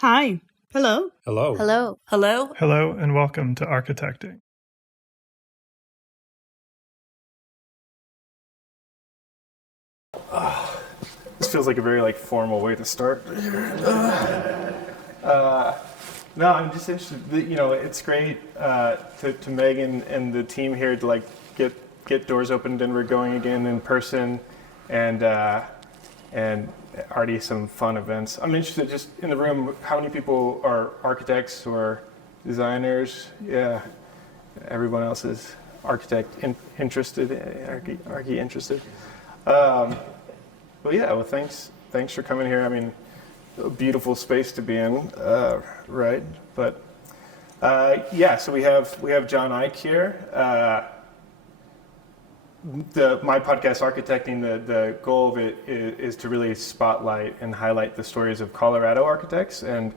Hi. Hello. Hello. Hello. Hello. Hello and welcome to Architecting. This feels like a very formal way to start. No, I'm just interested. It's great to Megan and the team here to get Doors Open Denver going again in person, and already some fun events. I'm interested just in the room. How many people are architects or designers? Yeah, everyone else is architect interested, archi interested. Well, thanks for coming here. I mean, a beautiful space to be in, right? But so we have John Ike here. My podcast, Architecting, the goal of it is to really spotlight and highlight the stories of Colorado architects, and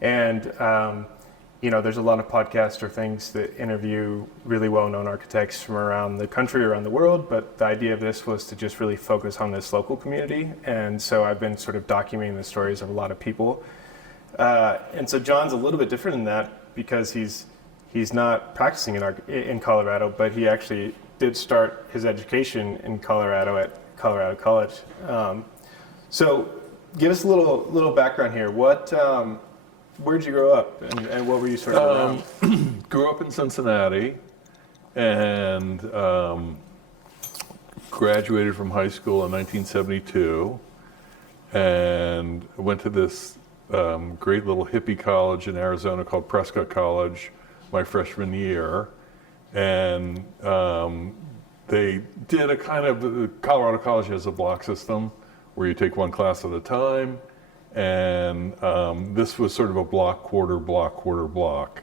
there's a lot of podcasts or things that interview really well-known architects from around the country, around the world, but the idea of this was to just really focus on this local community, and so I've been sort of documenting the stories of a lot of people. And so John's a little bit different in that because he's not practicing in Colorado, but he actually did start his education in Colorado at Colorado College. So give us a little background here. Where'd you grow up, and what were you sort of around? Grew up in Cincinnati, and graduated from high school in 1972, and went to this great little hippie college in Arizona called Prescott College my freshman year. And they did a kind of, Colorado College has a block system where you take one class at a time. And this was sort of a block, quarter, block.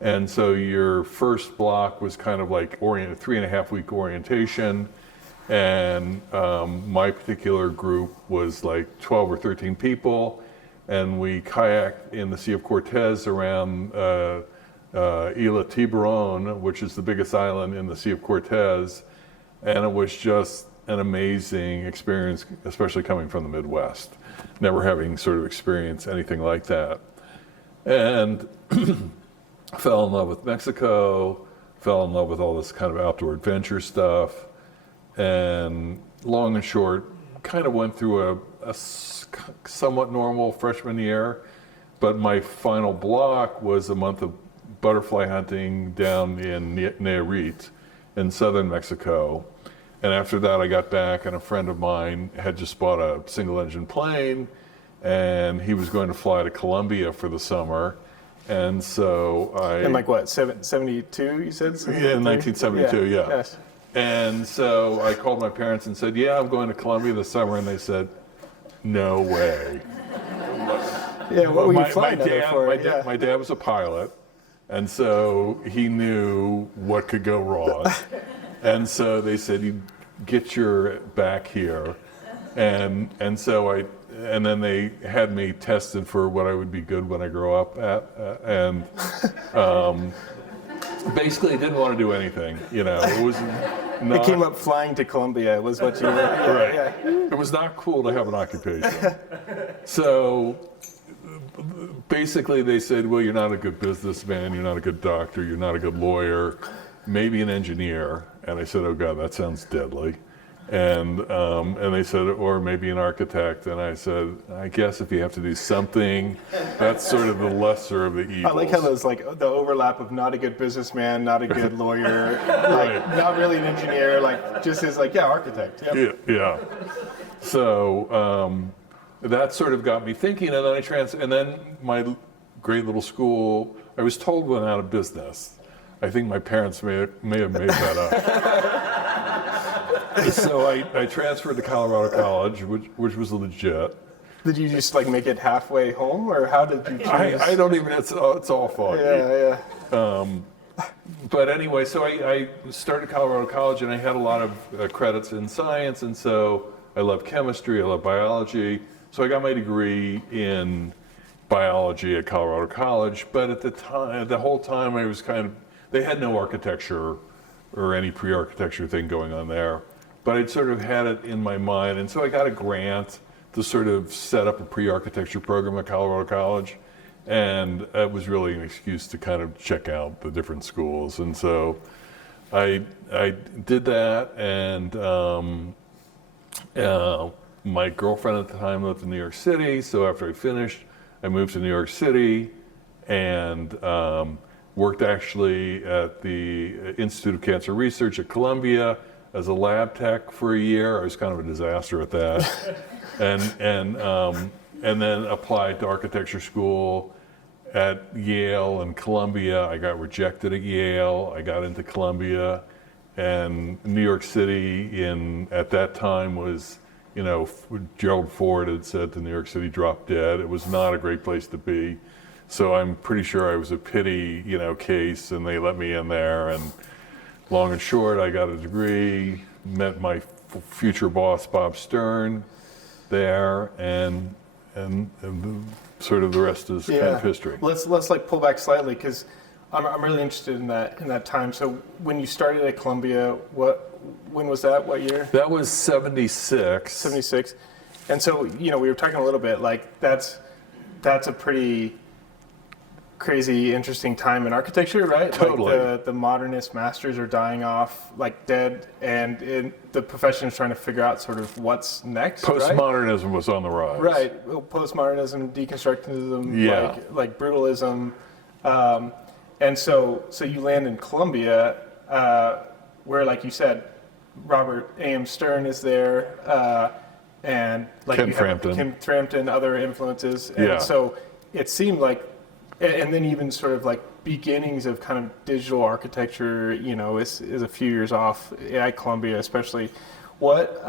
And so your first block was kind of like 3.5-week orientation. And my particular group was like 12 or 13 people. And we kayaked in the Sea of Cortez around Isla Tiburon, which is the biggest island in the Sea of Cortez. And it was just an amazing experience, especially coming from the Midwest, never having sort of experienced anything like that. And fell in love with Mexico, fell in love with all this kind of outdoor adventure stuff. And long and short, kind of went through a somewhat normal freshman year, but my final block was a month of butterfly hunting down in Nayarit in southern Mexico. And after that, I got back, and a friend of mine had just bought a single-engine plane, and he was going to fly to Colombia for the summer. And so In what, 72, you said? Yeah, in 1972, yeah. Yes. And so I called my parents and said, yeah, I'm going to Colombia this summer, and they said, no way. Yeah, what were you flying there for? My dad was a pilot, and so he knew what could go wrong. And so they said, you get your back here. And then they had me tested for what I would be good when I grow up at. And basically I didn't want to do anything, It was not... It came up flying to Colombia, was what you... Right. Yeah. It was not cool to have an occupation. So basically they said, well, you're not a good businessman, you're not a good doctor, you're not a good lawyer, maybe an engineer. And I said, oh God, that sounds deadly. And they said, or maybe an architect. And I said, I guess if you have to do something, that's sort of the lesser of the evils. I like how there's the overlap of not a good businessman, not a good lawyer, Right. not really an engineer, just as architect. Yep. Yeah. So that sort of got me thinking, and then and then my great little school, I was told, went out of business. I think my parents may have made that up. So I transferred to Colorado College, which was legit. Did you just make it halfway home, or how did you choose? I don't even. It's all foggy. Yeah. But anyway, so I started Colorado College, and I had a lot of credits in science, and so I love chemistry, I love biology. So I got my degree in biology at Colorado College. But at the whole time, I was they had no architecture or any pre-architecture thing going on there. But I'd sort of had it in my mind, and so I got a grant to sort of set up a pre-architecture program at Colorado College. And it was really an excuse to kind of check out the different schools. And so I did that, and my girlfriend at the time lived in New York City, so after I finished, I moved to New York City and worked actually at the Institute of Cancer Research at Columbia as a lab tech for a year. I was kind of a disaster at that. and then applied to architecture school at Yale and Columbia. I got rejected at Yale. I got into Columbia, and New York City at that time was, Gerald Ford had said the New York City dropped dead. It was not a great place to be. So I'm pretty sure I was a pity, case, and they let me in there. And long and short, I got a degree, met my future boss, Bob Stern, there, and sort of the rest is kind of history. Let's like pull back slightly, because I'm really interested in that time. So when you started at Columbia, when was that? What year? That was 76. 76. And so, we were talking a little bit, like that's a pretty crazy, interesting time in architecture, right? Totally. Like the modernist masters are dying off, like dead, and the profession is trying to figure out sort of what's next. Postmodernism was on the rise. Right. Well, postmodernism, deconstructivism, like brutalism, and so you land in Columbia, where, like you said, Robert A.M. Stern is there, and like Ken Frampton. Ken Frampton, other influences, and so it seemed like. And then even sort of like beginnings of kind of digital architecture, is a few years off at Columbia, especially. What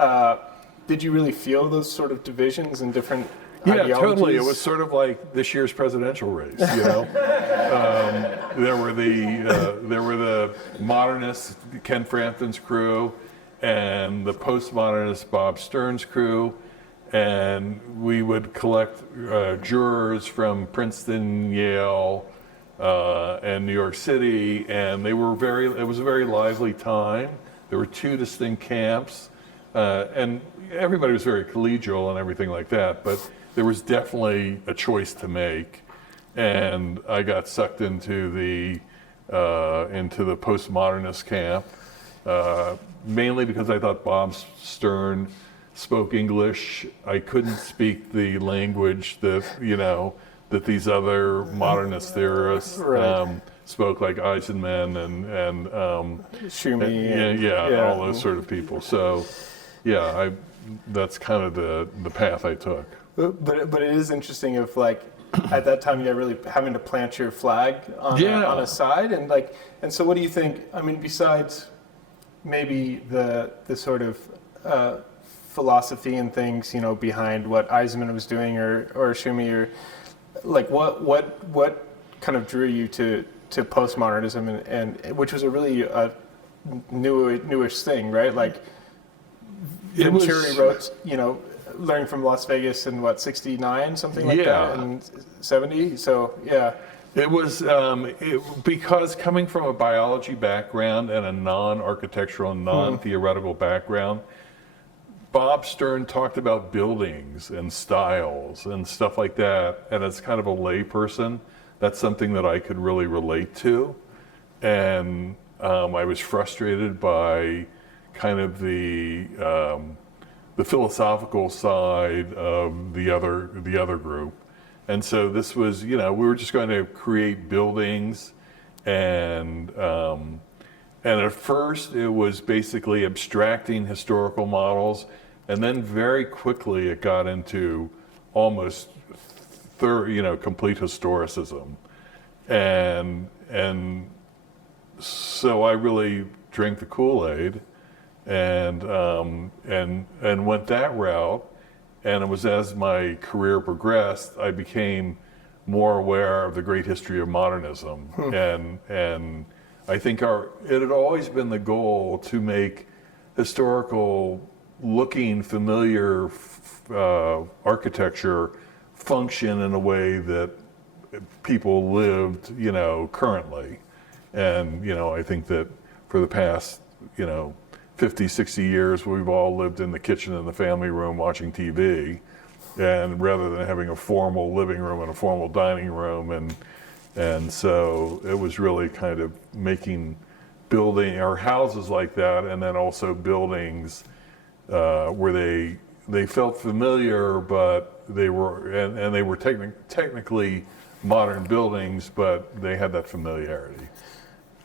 did you really feel those sort of divisions and different ideologies? Yeah, totally. It was sort of like this year's presidential race. There were the modernists, Ken Frampton's crew, and the postmodernist Bob Stern's crew. And we would collect jurors from Princeton, Yale, and New York City, and it was a very lively time. There were two distinct camps, and everybody was very collegial and everything like that, but there was definitely a choice to make. And I got sucked into the postmodernist camp, mainly because I thought Bob Stern spoke English. I couldn't speak the language that these other modernist theorists spoke, like Eisenman and Schumi, all those sort of people. So, that's kind of the path I took. But it is interesting if, like, at that time you're really having to plant your flag on a side, and so what do you think? I mean, besides maybe the sort of philosophy and things, behind what Eisenman was doing or Schumi, or like what kind of drew you to postmodernism and which was a really newish thing, right? Like Venturi wrote, Learning from Las Vegas in 69, something like that, and 70. So it was because coming from a biology background and a non-architectural, non-theoretical background, Bob Stern talked about buildings and styles and stuff like that, and as kind of a layperson, that's something that I could really relate to. And I was frustrated by kind of the philosophical side of the other group. And so this was, we were just going to create buildings, and at first it was basically abstracting historical models. And then very quickly it got into almost complete historicism. And so I really drank the Kool-Aid and went that route. And it was as my career progressed, I became more aware of the great history of modernism. And I think it had always been the goal to make historical looking familiar architecture function in a way that people lived, currently. And, I think that for the past, 50, 60 years, we've all lived in the kitchen and the family room watching TV. and rather than having a formal living room and a formal dining room, and so it was really kind of building our houses like that, and then also buildings where they felt familiar, but they were technically modern buildings, but they had that familiarity.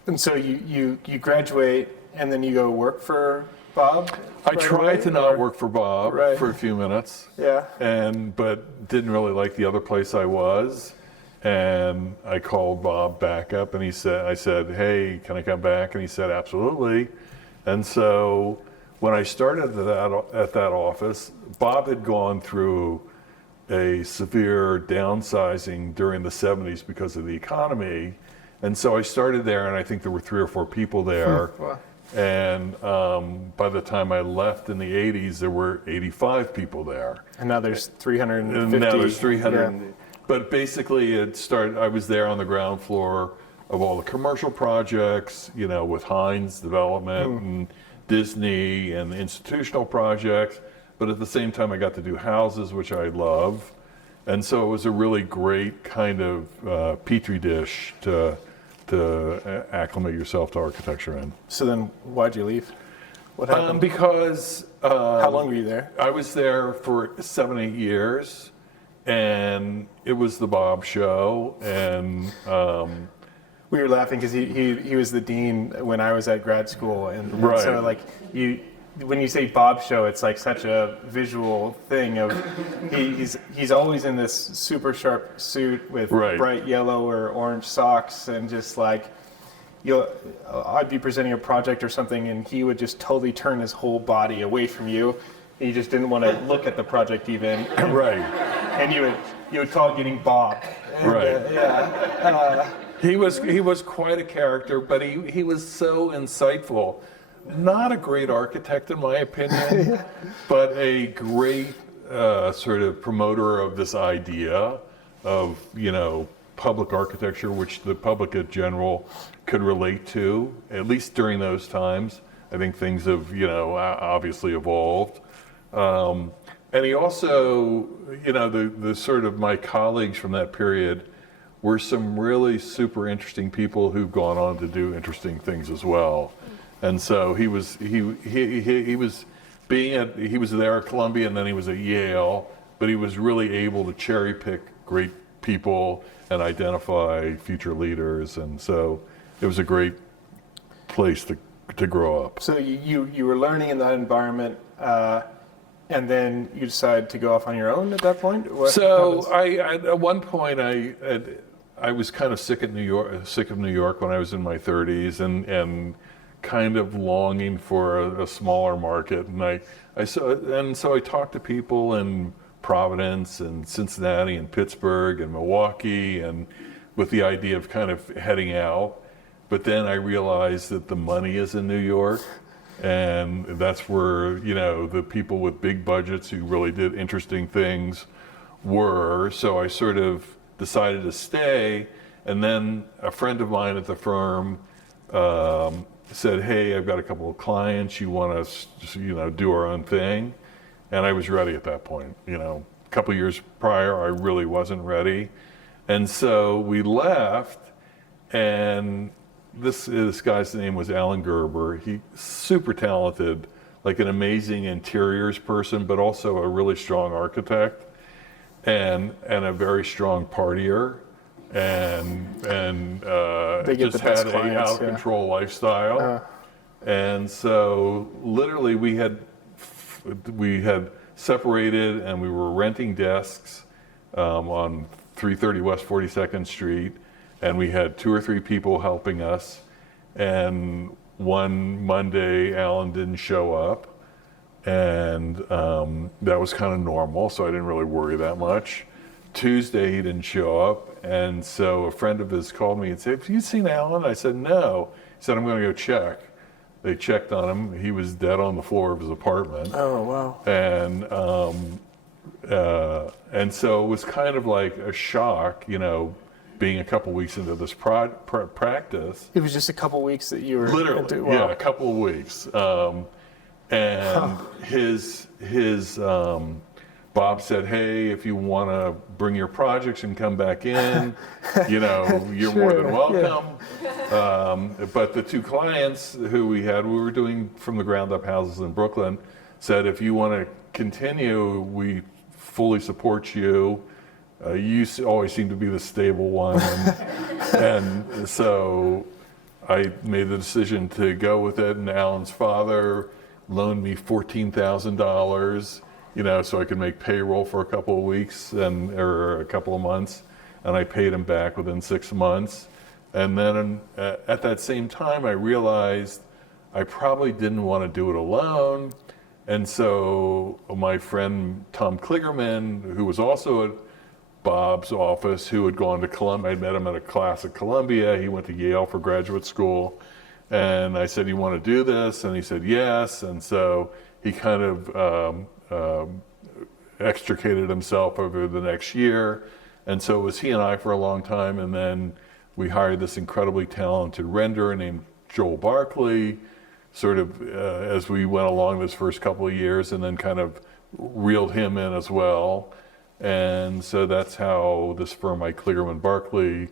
And so you graduate and then you go work for Bob? I tried to not work for Bob for a few minutes. Yeah. But didn't really like the other place I was. And I called Bob back up and I said, hey, can I come back? And he said, absolutely. And so when I started at that office, Bob had gone through a severe downsizing during the 70s because of the economy. And so I started there, and I think there were 3 or 4 people there. Wow. And by the time I left in the 80s, there were 85 people there. And now there's 350. And now there's 300. Yeah. But basically, I was there on the ground floor of all the commercial projects, with Heinz Development and Disney and the institutional projects. But at the same time, I got to do houses, which I love. And so it was a really great kind of petri dish to acclimate yourself to architecture in. So then why'd you leave? What happened? Because... how long were you there? I was there for 7, 8 years, and it was the Bob show, and... we were laughing because he was the dean when I was at grad school, and so like when you say Bob show, it's like such a visual thing of he's always in this super sharp suit with bright yellow or orange socks, and just like I'd be presenting a project or something, and he would just totally turn his whole body away from you. He just didn't want to look at the project even. Right. And you would call it getting Bob. Right. He was quite a character, but he was so insightful. Not a great architect, in my opinion, but a great sort of promoter of this idea of, public architecture, which the public in general could relate to, at least during those times. I think things have, obviously evolved. And he also, the sort of my colleagues from that period were some really super interesting people who've gone on to do interesting things as well. And so he was there at Columbia, and then he was at Yale, but he was really able to cherry pick great people and identify future leaders, and so it was a great place to grow up. So you were learning in that environment, and then you decided to go off on your own at that point? At one point I was kind of sick of New York when I was in my 30s, and kind of longing for a smaller market, and so I talked to people in Providence and Cincinnati and Pittsburgh and Milwaukee, and with the idea of kind of heading out. But then I realized that the money is in New York, and that's where the people with big budgets who really did interesting things were. So I sort of decided to stay, and then a friend of mine at the firm said, hey, I've got a couple of clients, you want us to do our own thing? And I was ready at that point. A couple of years prior, I really wasn't ready. And so we left, and this guy's name was Alan Gerber. He super talented, like an amazing interiors person, but also a really strong architect, and a very strong partier. And just had an out of control lifestyle. And so literally we had separated, and we were renting desks on 330 West 42nd Street, and we had 2 or 3 people helping us. And one Monday, Alan didn't show up, and that was kind of normal, so I didn't really worry that much. Tuesday, he didn't show up, and so a friend of his called me and said, have you seen Alan? I said, no. He said, I'm going to go check. They checked on him. He was dead on the floor of his apartment. Oh, wow. And so it was kind of like a shock, being a couple weeks into this practice. It was just a couple weeks that you were... Literally, wow. Yeah, a couple of weeks. And his Bob said, hey, if you want to bring your projects and come back in, you're more than welcome. But the two clients who we were doing from the ground up houses in Brooklyn, said, if you want to continue, we fully support you. You always seem to be the stable one. And so I made the decision to go with it, and Alan's father loaned me $14,000, so I could make payroll for a couple of weeks or a couple of months, and I paid him back within 6 months. And then at that same time, I realized I probably didn't want to do it alone. And so my friend Tom Kligerman, who was also at Bob's office, who had gone to Columbia, I met him at a class at Columbia. He went to Yale for graduate school. And I said, you want to do this? And he said, yes. And so he kind of extricated himself over the next year. And so it was he and I for a long time. And then we hired this incredibly talented renderer named Joel Barkley, sort of as we went along this first couple of years, and then kind of reeled him in as well. And so that's how this firm, Ike Kligerman Barkley,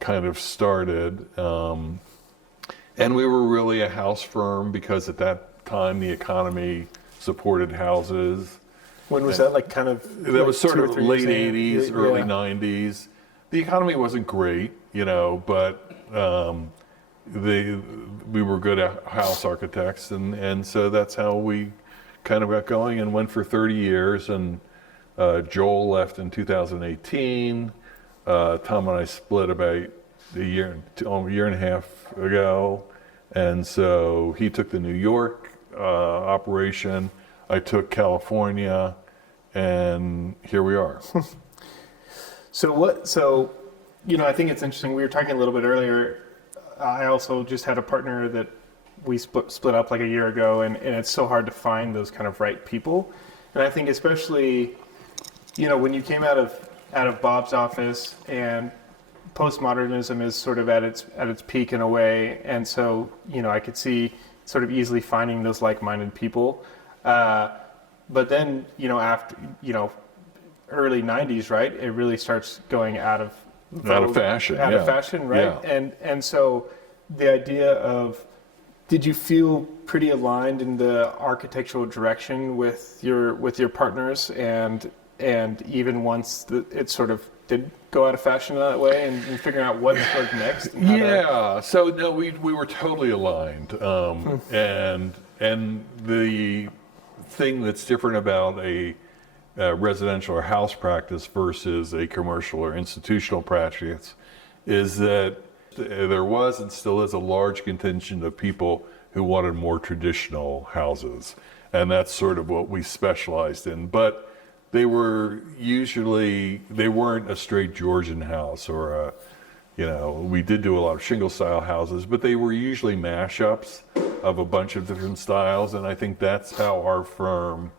kind of started. And we were really a house firm because at that time the economy supported houses. When was that, like, kind of? That was sort 2 or of 3 late years 80s, early 90s. The economy wasn't great, but we were good house architects, and so that's how we kind of got going and went for 30 years. And Joel left in 2018. Tom and I split about a year and a half ago, and so he took the New York operation. I took California, and here we are. So I think it's interesting. We were talking a little bit earlier. I also just had a partner that we split up like a year ago, and it's so hard to find those kind of right people. And I think especially, when you came out of Bob's office, and postmodernism is sort of at its peak in a way, and so I could see sort of easily finding those like-minded people. But then after early 90s, right, it really starts going out of fashion, right? Yeah. And so the idea of, did you feel pretty aligned in the architectural direction with your partners, and even once it sort of did go out of fashion that way, and figuring out what sort of next? So no, we were totally aligned, and the thing that's different about a residential or house practice versus a commercial or institutional practice is that there was and still is a large contingent of people who wanted more traditional houses, and that's sort of what we specialized in. But they weren't a straight Georgian house, or we did do a lot of shingle style houses, but they were usually mashups of a bunch of different styles. And I think that's how our firm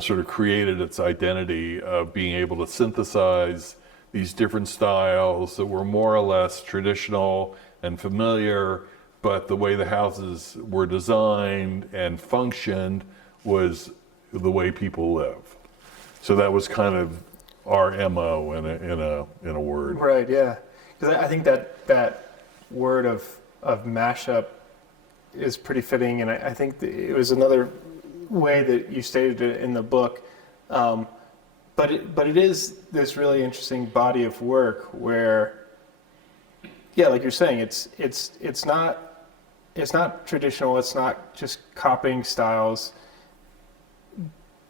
sort of created its identity of being able to synthesize these different styles that were more or less traditional and familiar, but the way the houses were designed and functioned was the way people live. So that was kind of our MO in a word. Right. Yeah. Because I think that word of mashup is pretty fitting, and I think it was another way that you stated it in the book. But it is this really interesting body of work where, like you're saying, it's not traditional. It's not just copying styles.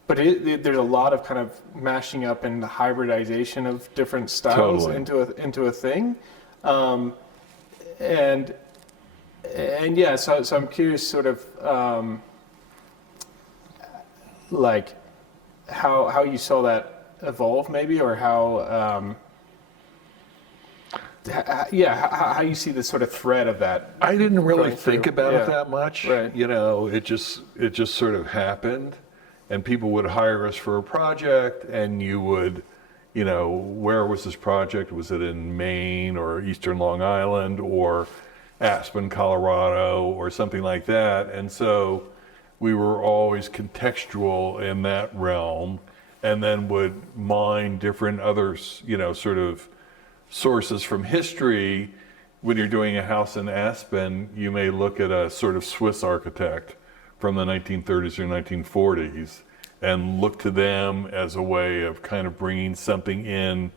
But there's a lot of kind of mashing up and hybridization of different styles into a thing, and yeah. So I'm curious, sort of, like how you saw that evolve, maybe, or how you see the sort of thread of that. I didn't really think about it that much. Right. It just sort of happened. And people would hire us for a project, and you would, where was this project? Was it in Maine or Eastern Long Island or Aspen, Colorado, or something like that? And so we were always contextual in that realm. and then would mine different other, sort of sources from history. When you're doing a house in Aspen, you may look at a sort of Swiss architect from the 1930s or 1940s and look to them as a way of kind of bringing something in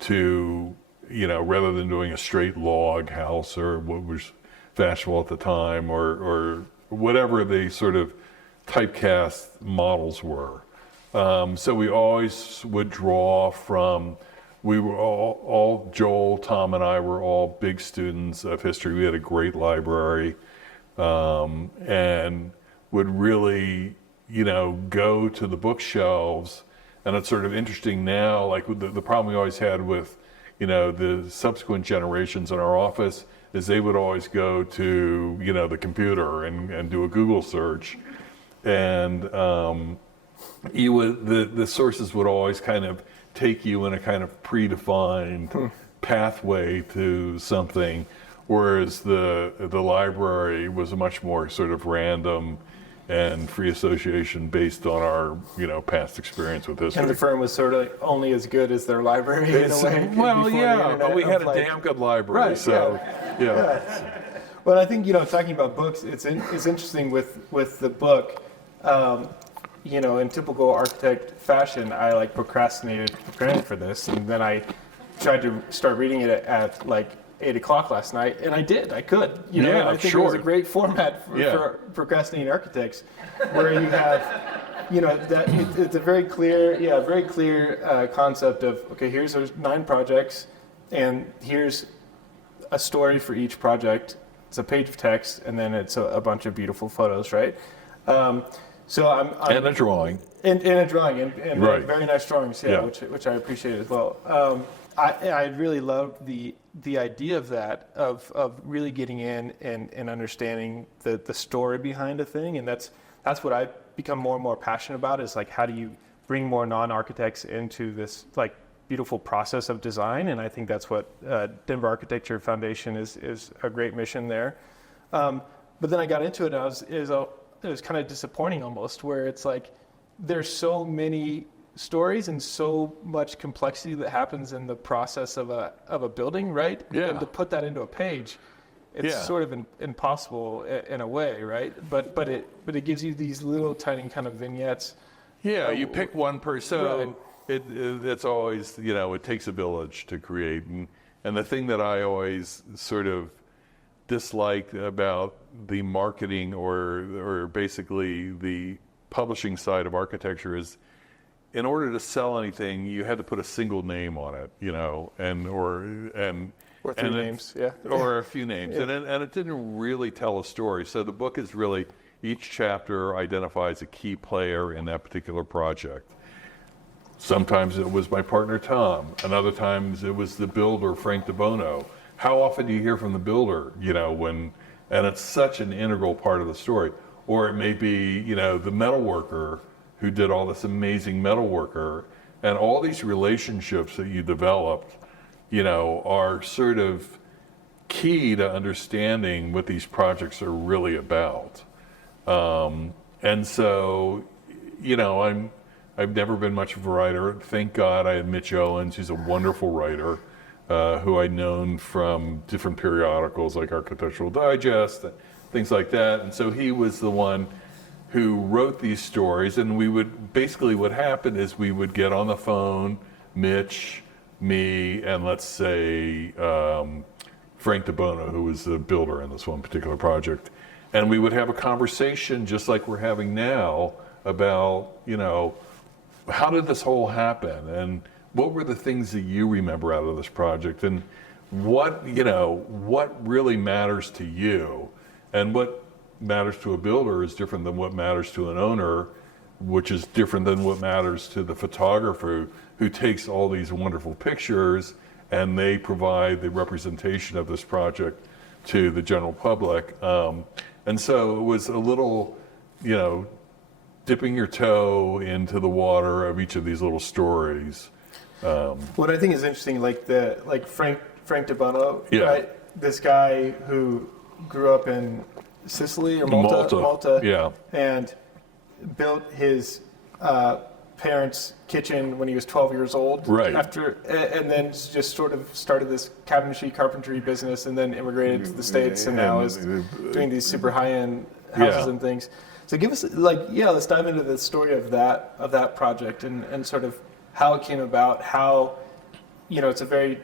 to, rather than doing a straight log house or what was fashionable at the time or whatever the sort of typecast models were. So we always would draw from, we were all Joel, Tom, and I were all big students of history. We had a great library, and would really, go to the bookshelves. And it's sort of interesting now, like the problem we always had with, the subsequent generations in our office is they would always go to, the computer and do a Google search. And the sources would always kind of take you in a kind of predefined pathway to something, whereas the library was a much more sort of random and free association based on our past experience with history. And the firm was sort of only as good as their library in a way. Well, yeah, but we had a damn good library, right, so yeah. Well, I think talking about books, it's interesting with the book. In typical architect fashion, I like procrastinated preparing for this, and then I tried to start reading it at like 8 o'clock last night, and I did. I could. Yeah, I think it was a great format for procrastinating architects, where you have, it's a very clear concept of, okay, here's those 9 projects, and here's a story for each project. It's a page of text, and then it's a bunch of beautiful photos, right? So I'm and a drawing. And a drawing, and right. Very nice drawings, which I appreciate as well. I really loved the idea of that, of really getting in and understanding the story behind a thing, and that's what I've become more and more passionate about, is like, how do you bring more non-architects into this like beautiful process of design? And I think that's what Denver Architecture Foundation is a great mission there. But then I got into it, and it was kind of disappointing almost, where it's like there's so many stories and so much complexity that happens in the process of a building, right? Yeah. And to put that into a page, it's sort of impossible in a way, right? But it gives you these little tiny kind of vignettes. Yeah, you pick one person. Right. It's always, it takes a village to create. And the thing that I always sort of disliked about the marketing or basically the publishing side of architecture is, in order to sell anything, you had to put a single name on it, or 3 names, or a few names, and it didn't really tell a story. So the book is really, each chapter identifies a key player in that particular project. Sometimes it was my partner Tom, and other times it was the builder Frank DeBono. How often do you hear from the builder? And it's such an integral part of the story. Or it may be, the metal worker who did all this amazing metal worker, and all these relationships that you developed, are sort of key to understanding what these projects are really about. And so, I've never been much of a writer. Thank God I had Mitch Owens, who's a wonderful writer, who I'd known from different periodicals like Architectural Digest, things like that. And so he was the one who wrote these stories, and what happened is we would get on the phone, Mitch, me, and let's say Frank DeBono, who was the builder in this one particular project. And we would have a conversation just like we're having now about, how did this whole happen? And what were the things that you remember out of this project? And what really matters to you? And what matters to a builder is different than what matters to an owner, which is different than what matters to the photographer who takes all these wonderful pictures and they provide the representation of this project to the general public. And so it was a little, dipping your toe into the water of each of these little stories. What I think is interesting, like Frank DeBono, Yeah. right? This guy who grew up in Sicily or Malta, Yeah. and built his parents' kitchen when he was 12 years old. Right. And then just sort of started this cabinetry carpentry business, and then immigrated to the States, and now is doing these super high-end houses and things. So give us let's dive into the story of that project and sort of how it came about, how it's a very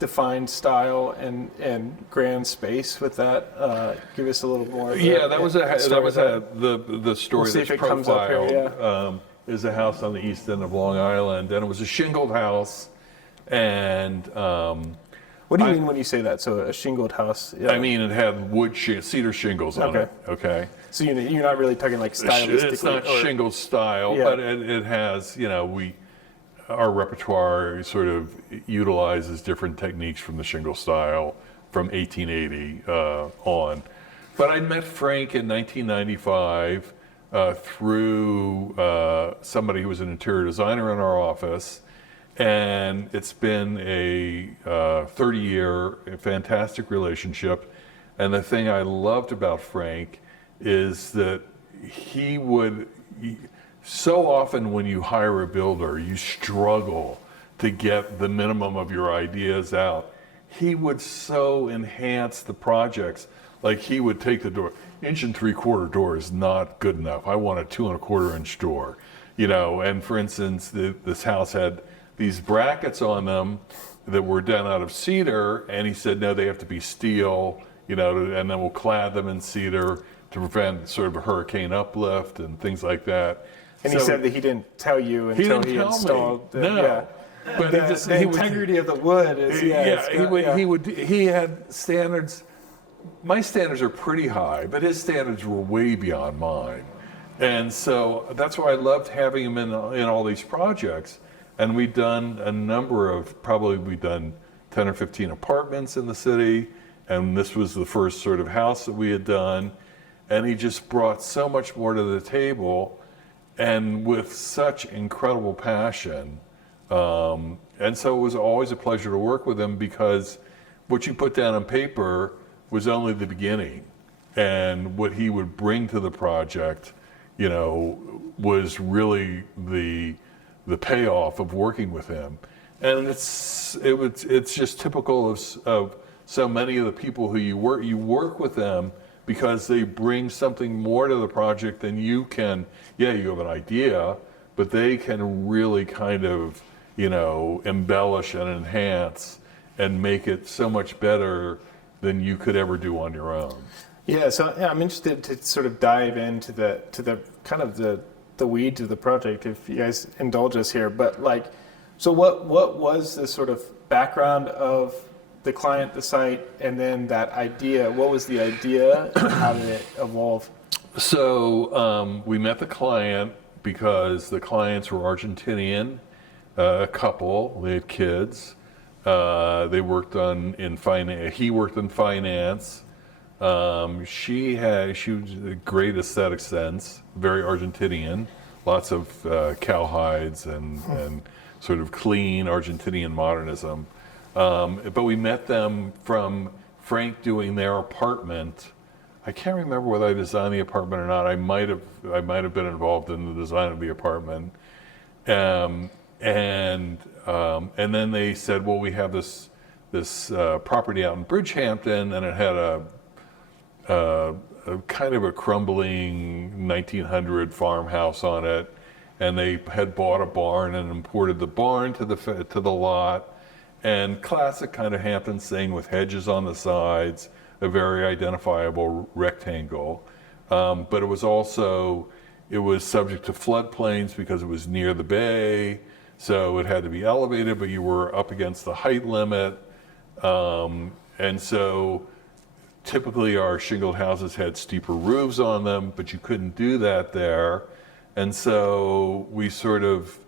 defined style and grand space with that. Give us a little more. That was the story. We'll see that's if it comes up here. profiled, is a house on the east end of Long Island, and it was a shingled house. And what do you mean when you say that? So a shingled house? Yeah. I mean, it had cedar shingles on it. Okay. So you're not really talking like stylistically. It's not shingled style, but it has. Our repertoire sort of utilizes different techniques from the shingle style from 1880 on. But I met Frank in 1995 through somebody who was an interior designer in our office, and it's been a 30-year fantastic relationship. And the thing I loved about Frank is that so often when you hire a builder, you struggle to get the minimum of your ideas out. He would so enhance the projects. Like he would take the door, 1 3/4 door is not good enough. I want a 2 1/4 inch door, and for instance, this house had these brackets on them that were done out of cedar, and he said, no, they have to be steel, and then we'll clad them in cedar to prevent sort of a hurricane uplift and things like that. And he said that he didn't tell you until he installed. No, but the integrity of the wood is. He had standards. My standards are pretty high, but his standards were way beyond mine, and so that's why I loved having him in all these projects. And we've done a number of we've done 10 or 15 apartments in the city, and this was the first sort of house that we had done. And he just brought so much more to the table, and with such incredible passion. And so it was always a pleasure to work with him, because what you put down on paper was only the beginning. And what he would bring to the project, was really the payoff of working with him. And it's just typical of so many of the people who you work with them, because they bring something more to the project than you can. Yeah, you have an idea, but they can really kind of, embellish and enhance and make it so much better than you could ever do on your own. Yeah, so I'm interested to sort of dive into the kind of the weeds of the project, if you guys indulge us here. But so what was the sort of background of the client, the site, and then that idea? What was the idea, and how did it evolve? So we met the client because the clients were Argentinian, a couple. They had kids. They worked in finance. He worked in finance. She was a great aesthetic sense, very Argentinian, lots of cowhides and sort of clean Argentinian modernism. But we met them from Frank doing their apartment. I can't remember whether I designed the apartment or not. I might have been involved in the design of the apartment. And then they said, well, we have this property out in Bridgehampton, and it had a kind of a crumbling 1900 farmhouse on it, and they had bought a barn and imported the barn to the lot. And classic kind of Hampton thing with hedges on the sides, a very identifiable rectangle. But it was subject to floodplains because it was near the bay, so it had to be elevated, but you were up against the height limit. And so typically our shingled houses had steeper roofs on them, but you couldn't do that there. And so we sort of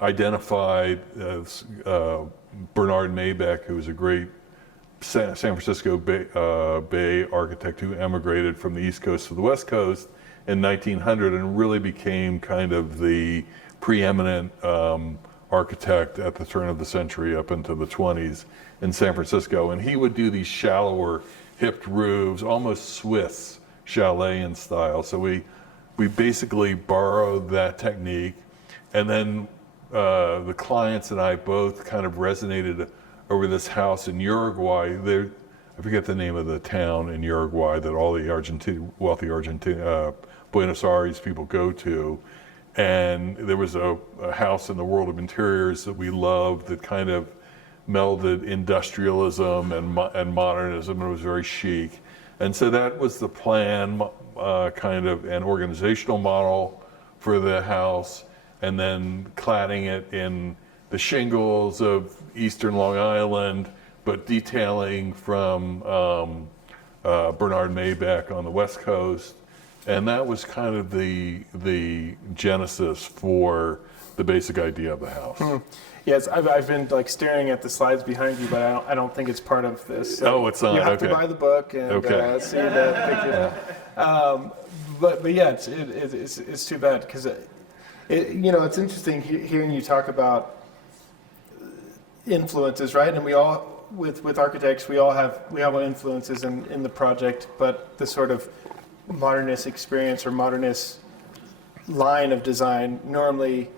identified Bernard Maybeck, who was a great San Francisco Bay architect who emigrated from the East Coast to the West Coast in 1900 and really became kind of the preeminent architect at the turn of the century up into the 20s in San Francisco. And he would do these shallower hipped roofs, almost Swiss chalet in style. So we basically borrowed that technique. And then the clients and I both kind of resonated over this house in Uruguay. I forget the name of the town in Uruguay that all the wealthy Argentine, Buenos Aires people go to. And there was a house in the world of interiors that we loved that kind of melded industrialism and modernism, and it was very chic. And so that was the plan, kind of an organizational model for the house, and then cladding it in the shingles of Eastern Long Island, but detailing from Bernard Maybeck on the West Coast. And that was kind of the genesis for the basic idea of the house. Yes, I've been like staring at the slides behind you, but I don't think it's part of this. Oh, it's not. You have to buy the book and see the picture. But yeah, it's too bad because it's interesting hearing you talk about influences, right? And we all with architects we all have influences in the project, but the sort of modernist experience or modernist line of design normally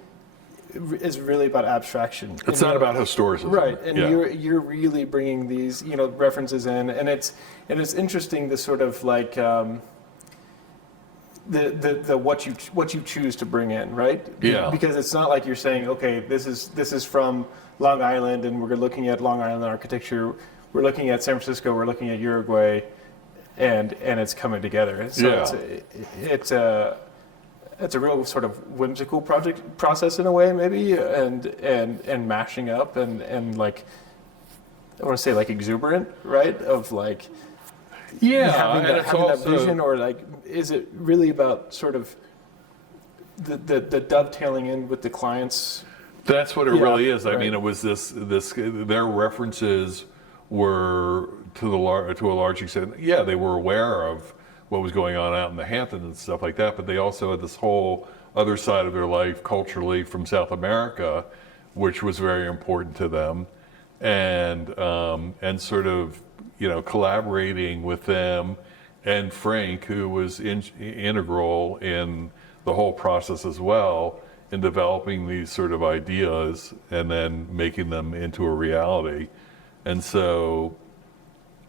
is really about abstraction. It's not about historicism, right? And you're really bringing these references in, and it's interesting the sort of like the what you choose to bring in, right? Yeah. Because it's not like you're saying, okay, this is from Long Island, and we're looking at Long Island architecture. We're looking at San Francisco. We're looking at Uruguay. And it's coming together. So it's a real sort of whimsical process in a way, maybe, and mashing up and like I want to say like exuberant, right? Of like having that vision, or like is it really about sort of the dovetailing in with the clients? That's what it really is. Right. I mean, it was this their references were to a large extent, they were aware of what was going on out in the Hamptons and stuff like that, but they also had this whole other side of their life culturally from South America, which was very important to them, and sort of collaborating with them and Frank, who was integral in the whole process as well, in developing these sort of ideas and then making them into a reality. And so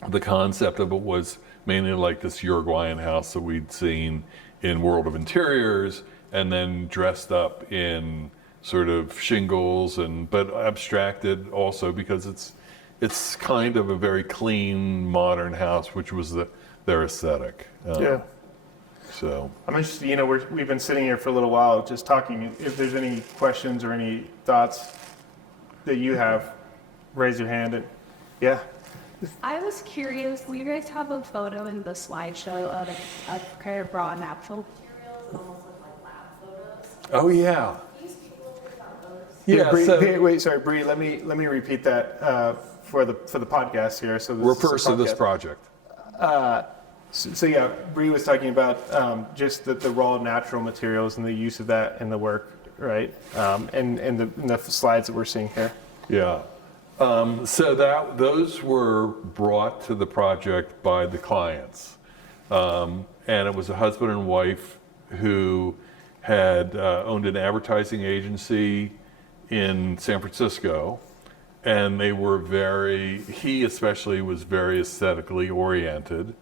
the concept of it was mainly like this Uruguayan house that we'd seen in World of Interiors, and then dressed up in sort of shingles, but abstracted also because it's kind of a very clean, modern house, which was their aesthetic. So I'm interested. We've been sitting here for a little while, just talking. If there's any questions or any thoughts that you have, raise your hand. Yeah. I was curious, will you guys have a photo in the slideshow of kind of raw natural materials and almost like lab photos? Oh yeah. Wait, sorry, Bree. Let me repeat that for the podcast here. So this refers to this project. So Bree was talking about just the raw natural materials and the use of that in the work, right? And the slides that we're seeing here. Yeah. So those were brought to the project by the clients, and it was a husband and wife who had owned an advertising agency in San Francisco, and they were he especially was very aesthetically oriented,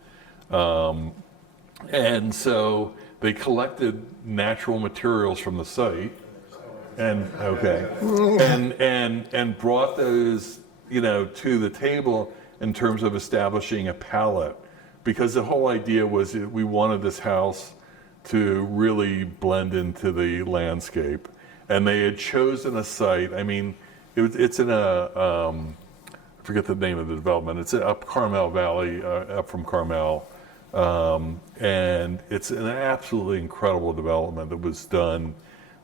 and so they collected natural materials from the site. And brought those, to the table in terms of establishing a palette, because the whole idea was that we wanted this house to really blend into the landscape, and they had chosen a site. I mean, it's in I forget the name of the development. It's up Carmel Valley, up from Carmel, and it's an absolutely incredible development that was done.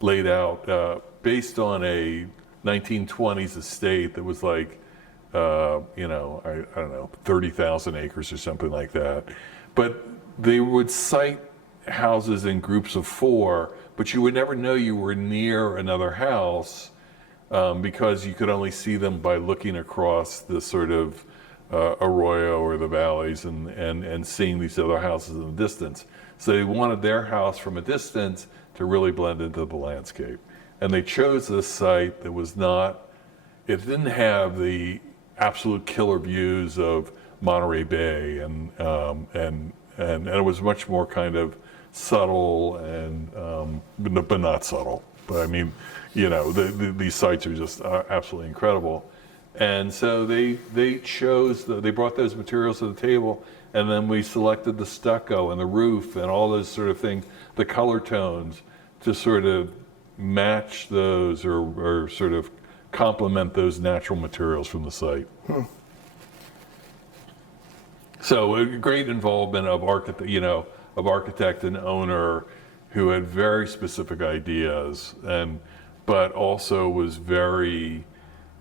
Laid out based on a 1920s estate that was like, I don't know, 30,000 acres or something like that. But they would site houses in groups of 4, but you would never know you were near another house because you could only see them by looking across the sort of arroyo or the valleys and seeing these other houses in the distance. So they wanted their house from a distance to really blend into the landscape. And they chose this site that was not, it didn't have the absolute killer views of Monterey Bay, and it was much more kind of subtle and but not subtle. But I mean, you know, these sites are just absolutely incredible. And so they brought those materials to the table, and then we selected the stucco and the roof and all those sort of things, the color tones, to sort of match those or sort of complement those natural materials from the site. So a great involvement of architect and owner who had very specific ideas, but also was very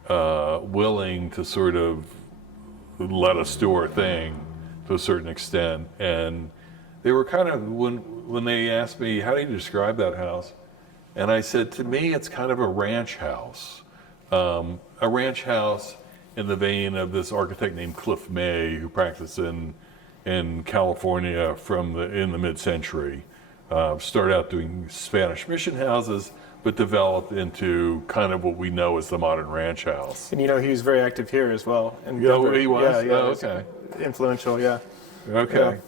willing to sort of let us do our thing to a certain extent. And they were kind of, when they asked me, how do you describe that house? And I said, to me, it's kind of a ranch house. A ranch house in the vein of this architect named Cliff May, who practiced in California in the mid-century. Started out doing Spanish mission houses, but developed into kind of what we know as the modern ranch house. And you know, he was very active here as well. And he was? Yeah, Oh, okay. Influential, yeah. Okay.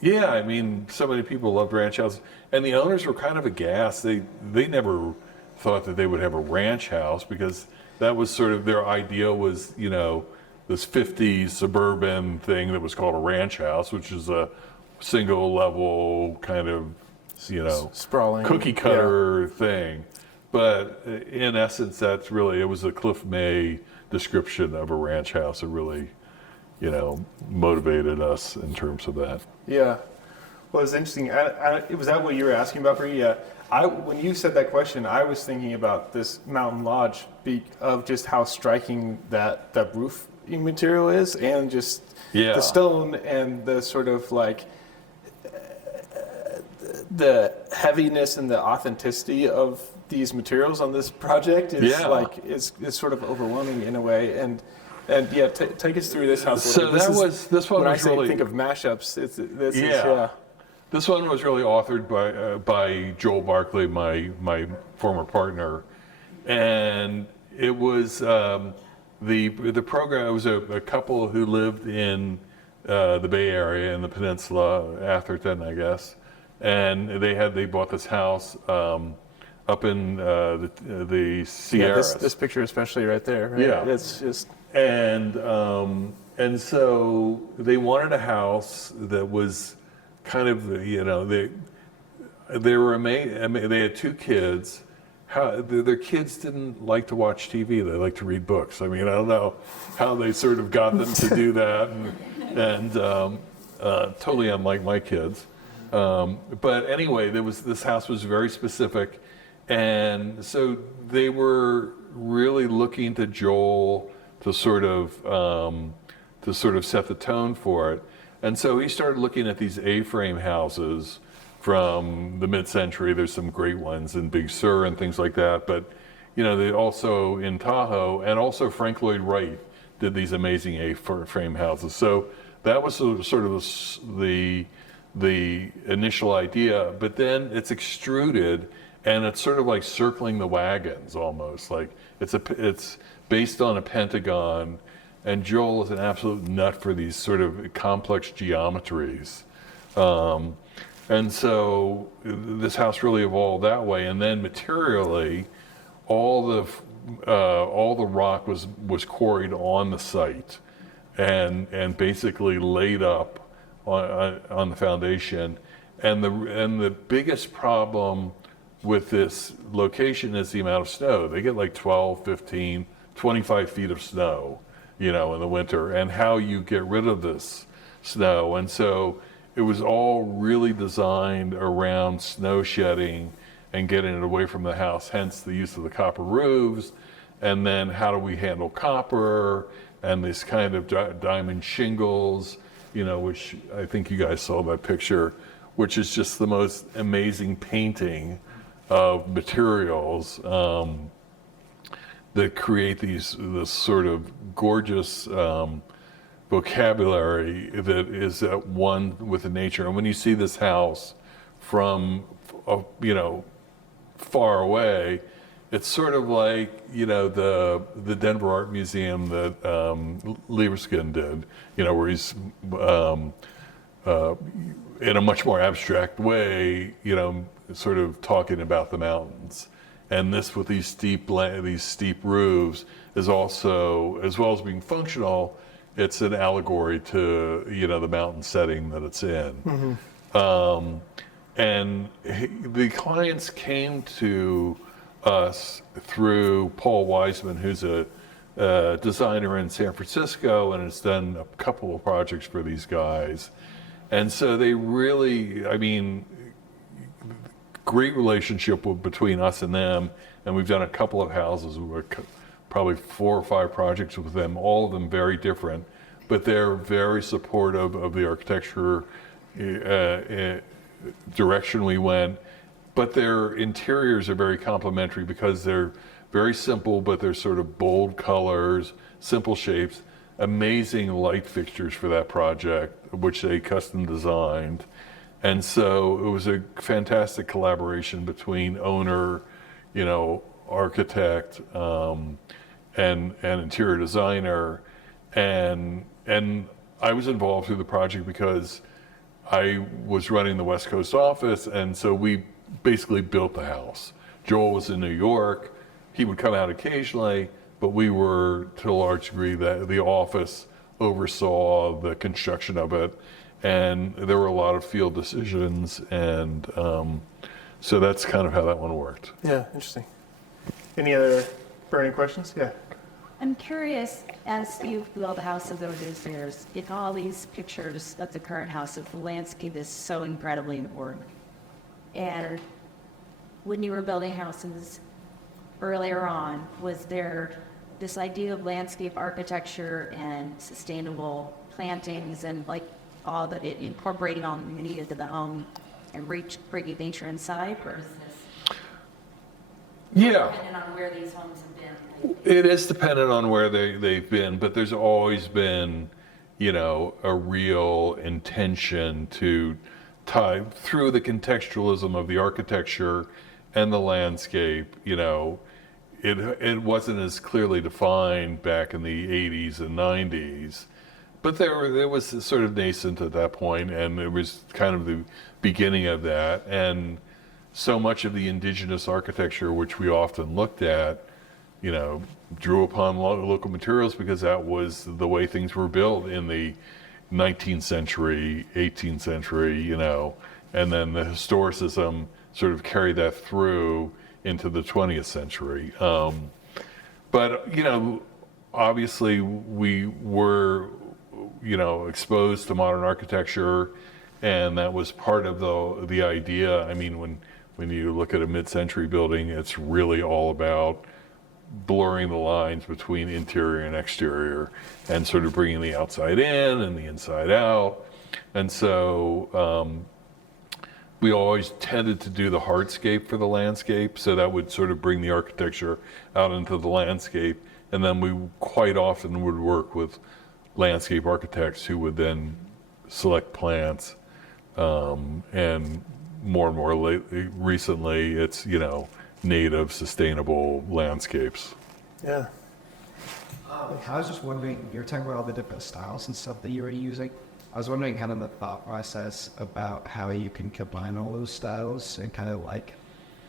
Yeah, I mean, so many people loved ranch houses. And the owners were kind of aghast. They never thought that they would have a ranch house, because that was sort of their idea was, you know, this 50s suburban thing that was called a ranch house, which is a single level kind of, you know, sprawling cookie cutter thing. But in essence, it was a Cliff May description of a ranch house that really, you know, motivated us in terms of that. Yeah. Well, it's interesting. Was that what you were asking about, Bree? Yeah. When you said that question, I was thinking about this mountain lodge of just how striking that roof material is, and just the stone and the sort of like the heaviness and the authenticity of these materials on this project is is sort of overwhelming in a way. And yeah, take us through this house. So this one when was I really think of mashups. This one was really authored by Joel Barclay, my former partner, and it was the program. It was a couple who lived in the Bay Area in the peninsula, Atherton, I guess, and they bought this house up in the Sierras. Yeah, this picture especially right there. Right? Yeah, it's just and so they wanted a house that was kind of, you know, they were amazing. I mean, they had two kids. Their kids didn't like to watch TV. They liked to read books. I mean, I don't know how they sort of got them to do that, and totally unlike my kids. But anyway, this house was very specific, and so they were really looking to Joel to sort of set the tone for it. And so he started looking at these A-frame houses from the mid-century. There's some great ones in Big Sur and things like that. But, you know, they also in Tahoe, and also Frank Lloyd Wright did these amazing A-frame houses. So that was sort of the initial idea. But then it's extruded, and it's sort of like circling the wagons almost. Like it's based on a pentagon. And Joel is an absolute nut for these sort of complex geometries. And so this house really evolved that way. And then materially, all the rock was quarried on the site and basically laid up on the foundation. And the biggest problem with this location is the amount of snow. They get like 12, 15, 25 feet of snow, you know, in the winter, and how you get rid of this snow. And so it was all really designed around snow shedding and getting it away from the house, hence the use of the copper roofs. And then how do we handle copper and this kind of diamond shingles, you know, which I think you guys saw that picture, which is just the most amazing painting of materials that create this sort of gorgeous vocabulary that is at one with the nature. And when you see this house from, you know, far away. It's sort of like, the Denver Art Museum that Lieberskin did, where he's in a much more abstract way, sort of talking about the mountains. And this, with these steep roofs, is also, as well as being functional, it's an allegory to the mountain setting that it's in. And the clients came to us through Paul Wiseman, who's a designer in San Francisco and has done a couple of projects for these guys. And so they really, great relationship between us and them. And we've done a couple of houses, probably 4 or 5 projects with them, all of them very different, but they're very supportive of the architecture direction we went. But their interiors are very complementary because they're very simple, but they're sort of bold colors, simple shapes, amazing light fixtures for that project, which they custom designed. And so it was a fantastic collaboration between owner, architect, and interior designer. And I was involved through the project because I was running the West Coast office, and so we basically built the house. Joel was in New York. He would come out occasionally, but we were, to a large degree, the office oversaw the construction of it, and there were a lot of field decisions, and so that's kind of how that one worked. Yeah, interesting. Any other burning questions? Yeah. I'm curious, as you've built houses over these years, in all these pictures of the current house, the landscape is so incredibly important. And when you were building houses earlier on, was there this idea of landscape architecture and sustainable plantings and all that it incorporating all the needed to the home and bringing nature inside, or is this dependent on where these homes have been? It is dependent on where they've been, but there's always been, a real intention to tie through the contextualism of the architecture and the landscape. It wasn't as clearly defined back in the 80s and 90s, but there was sort of nascent at that point, and it was kind of the beginning of that. And so much of the indigenous architecture, which we often looked at, drew upon local materials because that was the way things were built in the 19th century, 18th century, and then the historicism sort of carried that through into the 20th century. But, obviously we were, exposed to modern architecture, and that was part of the idea. When you look at a mid-century building, it's really all about blurring the lines between interior and exterior and sort of bringing the outside in and the inside out. And so we always tended to do the hardscape for the landscape, so that would sort of bring the architecture out into the landscape. And then we quite often would work with landscape architects who would then select plants. And more recently, it's, native, sustainable landscapes. Yeah. I was just wondering, you're talking about all the different styles and stuff that you were using. I was wondering kind of the thought process about how you can combine all those styles and kind of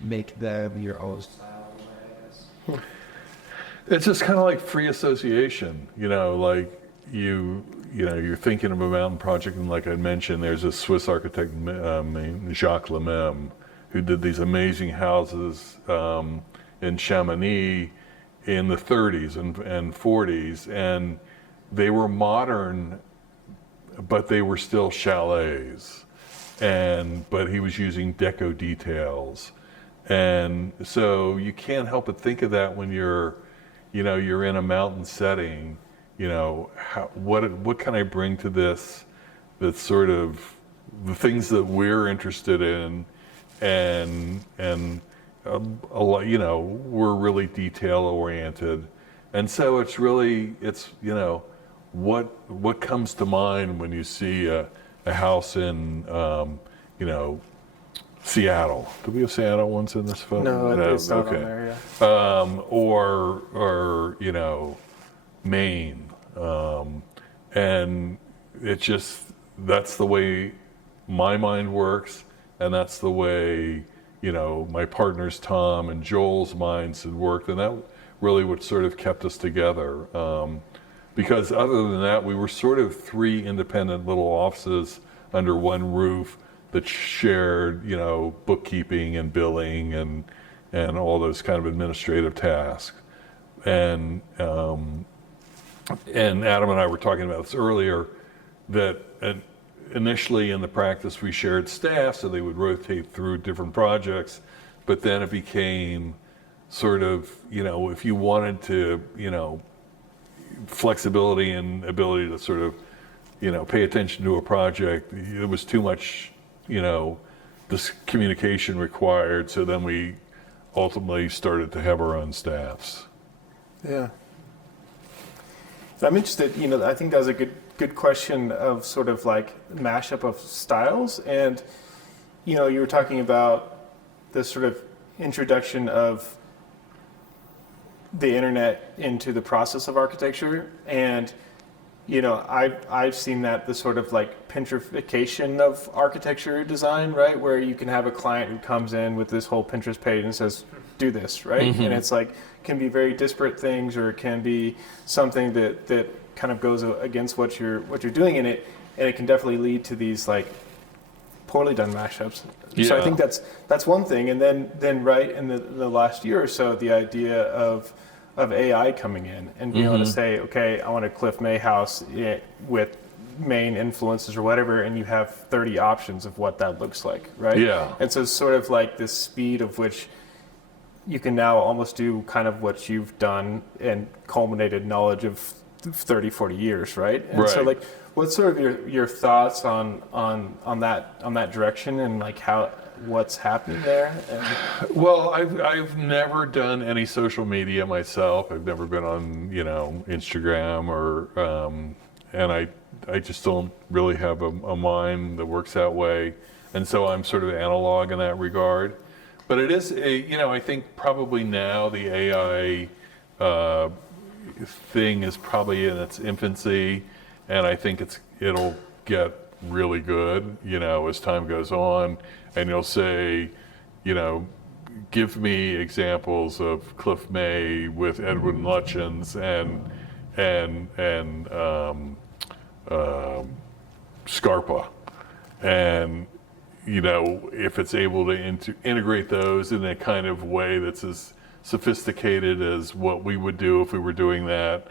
make them your own style, I guess. It's just kind of like free association, you're thinking of a mountain project, and like I mentioned, there's a Swiss architect named Jacques Lemem who did these amazing houses in Chamonix in the 30s and 40s, and they were modern, but they were still chalets, but he was using deco details, and so you can't help but think of that when you're in a mountain setting. What can I bring to this? That's sort of the things that we're interested in, and a lot, we're really detail oriented, and so it's what comes to mind when you see a house in Seattle. Did we have Seattle once in this photo? No, it's not on okay. there. Yeah. Or Maine, and it just, that's the way my mind works, and that's the way my partners Tom and Joel's minds had worked, and that really what sort of kept us together. Because other than that, we were sort of three independent little offices under one roof that shared, bookkeeping and billing and all those kind of administrative tasks. And Adam and I were talking about this earlier, that initially in the practice we shared staff, so they would rotate through different projects, but then it became sort of, if you wanted to, flexibility and ability to sort of, pay attention to a project, it was too much, this communication required, so then we ultimately started to have our own staffs. Yeah. I'm interested, I think that was a good question of sort of like mashup of styles. And, you were talking about the sort of introduction of the internet into the process of architecture. And, I've seen that the sort of like Pinterification of architecture design, right? Where you can have a client who comes in with this whole Pinterest page and says, do this, right? Mm-hmm. And it's like, can be very disparate things, or it can be something that kind of goes against what you're doing in it, and it can definitely lead to these like poorly done mashups. Yeah. So I think that's one thing. And then right in the last year or so, the idea of AI coming in and being able to say, okay, I want a Cliff May house with Maine influences or whatever, and you have 30 options of what that looks like, right? Yeah. And so it's sort of like this speed of which you can now almost do kind of what you've done and culminated knowledge of 30, 40 years, right? And right. So like, what's sort of your thoughts on that direction, and like what's happening there? Well, I've never done any social media myself. I've never been on Instagram or and I just don't really have a mind that works that way, and so I'm sort of analog in that regard. But it is, I think probably now the AI thing is probably in its infancy, and I think it'll get really good, as time goes on. And you'll say, give me examples of Cliff May with Edwin Lutyens and Scarpa, and if it's able to integrate those in a kind of way that's as sophisticated as what we would do if we were doing that,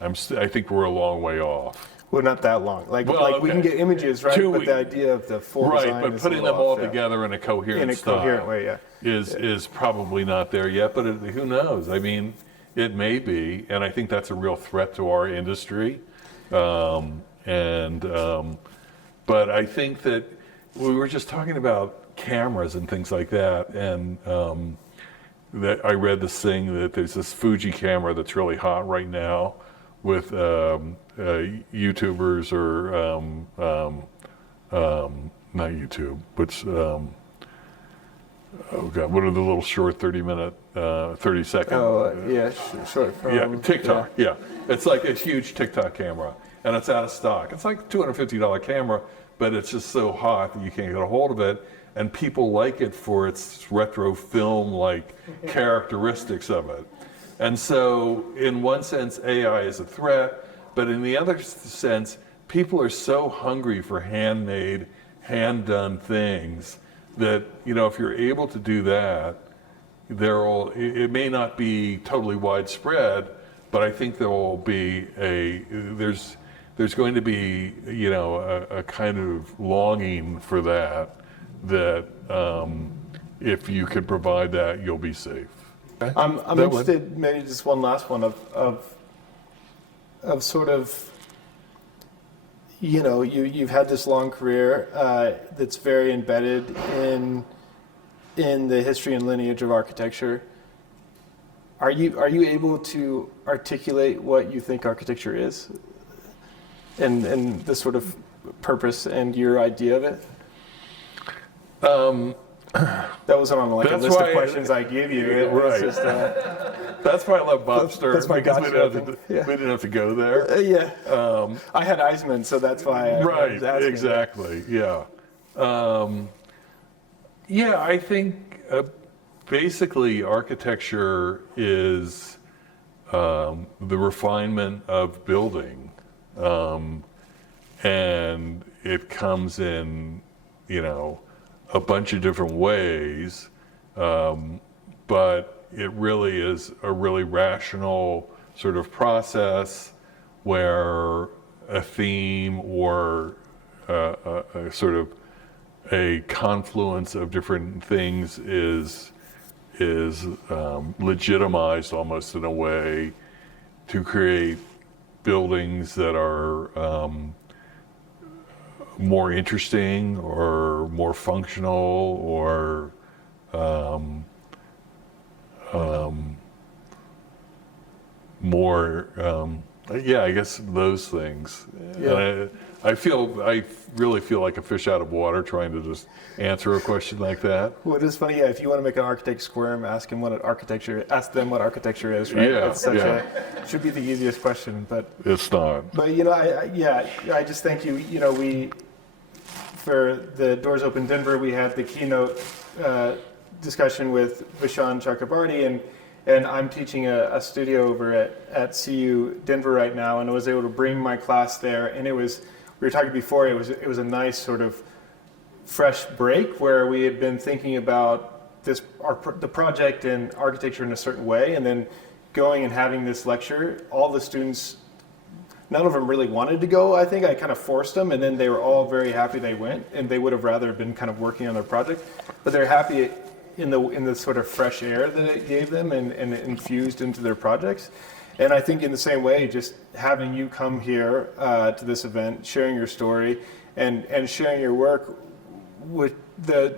I think we're a long way off. Well, not that long. Like we can get images, right? But the idea of the full design, but putting them all together in a coherent style way, yeah, is probably not there yet. But who knows? I mean, it may be, and I think that's a real threat to our industry. But I think that we were just talking about cameras and things like that, and that I read this thing that there's this Fuji camera that's really hot right now with YouTubers or not YouTube, but what are the little short 30-second? Oh, yeah, short. Yeah, TikTok. Yeah, it's like a huge TikTok camera, and it's out of stock. It's like a $250 camera, but it's just so hot that you can't get a hold of it, and people like it for its retro film-like characteristics of it. And so, in one sense, AI is a threat, but in the other sense, people are so hungry for handmade, hand-done things that, if you're able to do that, it may not be totally widespread, but I think there will be there's going to be, a kind of longing for that if you could provide that, you'll be safe. I'm interested, maybe just one last one of sort of, you've had this long career that's very embedded in the history and lineage of architecture. Are you able to articulate what you think architecture is, and the sort of purpose and your idea of it? That wasn't on like That's a list why- of questions I gave you. It was Right. just, That's why I love Bob Stern. that's my because gotcha thing. Yeah. we didn't have to go there. yeah. I had Eisman, so that's why I Right, was asking. exactly, yeah. Yeah, I think basically architecture is the refinement of building. And it comes in, a bunch of different ways, but it really is a really rational sort of process where a theme or a sort of a confluence of different things is legitimized almost in a way to create buildings that are more interesting or more functional or more, I guess those things. Yeah. And I really feel like a fish out of water trying to just answer a question like that. Well, it is funny. Yeah, if you want to make an architect squirm, ask them what architecture is. Right? Yeah, It's should be the easiest question, but It's not. But I just thank you. We for the Doors Open Denver, we had the keynote discussion with Vishal Chakrabarty, and I'm teaching a studio over at CU Denver right now, and I was able to bring my class there, and we were talking before. It was a nice sort of fresh break where we had been thinking about the project and architecture in a certain way, and then going and having this lecture. All the students, none of them really wanted to go. I think I kind of forced them, and then they were all very happy they went, and they would have rather been kind of working on their project, but they're happy in the sort of fresh air that it gave them and infused into their projects. And I think in the same way, just having you come here to this event, sharing your story and sharing your work with the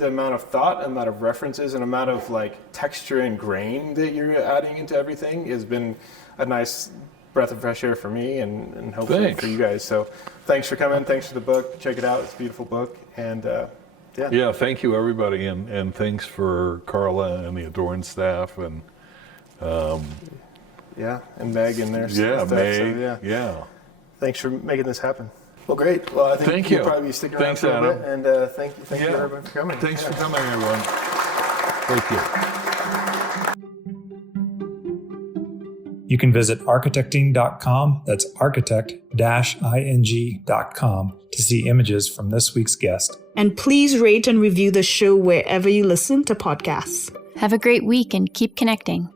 amount of thought, amount of references, and amount of like texture and grain that you're adding into everything has been a nice breath of fresh air for me and hopefully Thanks. for you guys. So thanks for coming. Thanks for the book. Check it out. It's a beautiful book. And Yeah, thank you everybody, and thanks for Carla and the Adorn staff and and Meg and their stuff. Meg, So, Thanks for making this happen. Well, great. Well, I think Thank you'll you. probably be sticking around Thanks, for a Adam. bit. And thank you everyone for coming. Thanks Yeah. for coming, everyone. Thank you. You can visit architecting.com, that's architect-ing.com, to see images from this week's guest. And please rate and review the show wherever you listen to podcasts. Have a great week and keep connecting.